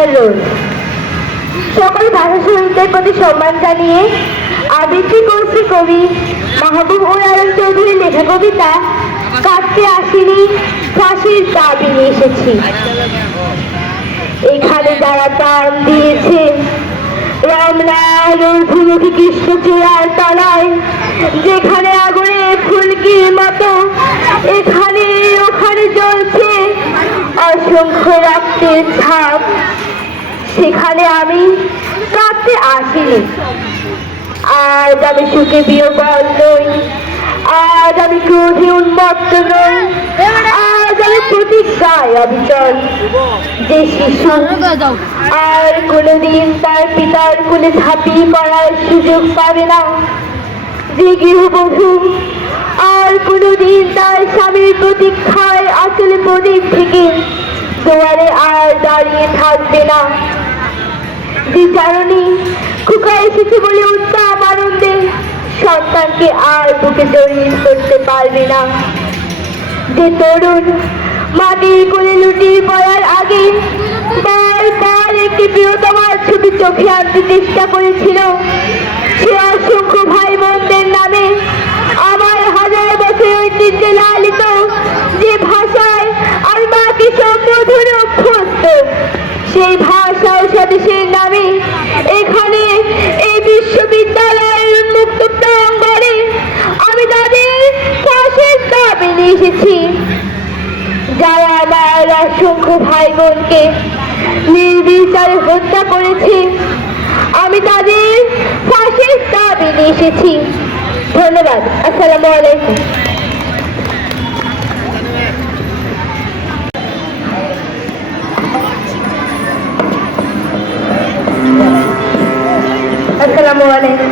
ভাষার রোল। সকল ভাষা শহীদদের প্রতি সম্মান জানিয়ে আবৃত্তি করছি কবি মাহবুব উল আলম চৌধুরীর লেখা কবিতা কাটতে আসিনি, ফাঁসির দাবি নিয়ে এসেছি। এখানে যারা প্রাণ দিয়েছে রামনারায়ণ ভূমুখী কৃষ্ণচূড়ার তলায়, যেখানে আগুনে ফুলকির মতো এখানে ওখানে জ্বলছে অসংখ্য রক্তের ছাপ, সেখানে আমি কাঁদতে আসিনি। আজ আমি সুখে বিহ্বল নই, আজ আমি ক্রোধে উন্মত্ত নই, আজ আমি প্রতিজ্ঞায় অবিচল যে শিশু আর কোনোদিন তার পিতার কোলে ঝাঁপিয়ে পড়ার সুযোগ পাবে না, যে গৃহবধূ আর কোনোদিন তার স্বামীর প্রতীক্ষায় আসলে প্রদীপ থেকে দুয়ারে আর দাঁড়িয়ে থাকবে না, যে জাননী খোকা এসেছে বলে উত্তাপ আনন্দে সন্তানকে আর বুকে জড়িয়ে করতে পারবে না, যে তরুণ মাটির কোলে লুটিয়ে পড়ার আগে বারবার একটি প্রিয়তমার ছবি চোখে আনতে চেষ্টা করেছিল, সে অসংখ্য ভাই বোনদের নামে আমার হাজার বছর ঐতিহ্যে লালিত যে ভাষায় আমি মাকে সম্বোধনে অভ্যস্ত, সেই ভাষা ও স্বদেশের নামে এখানে এই বিশ্ববিদ্যালয়ের উন্মুক্ত প্রাঙ্গণে আমি তাদের ফাঁসির দাবি নিয়ে এসেছি। যারা আমার অসংখ্য ভাই বোনকে নির্বিচারে হত্যা করেছে, আমি তাদের ফাঁসির দাবি নিয়ে এসেছি। ধন্যবাদ। আসসালামু আলাইকুম। আসসালামু আলাইকুম।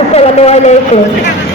Assalamualaikum.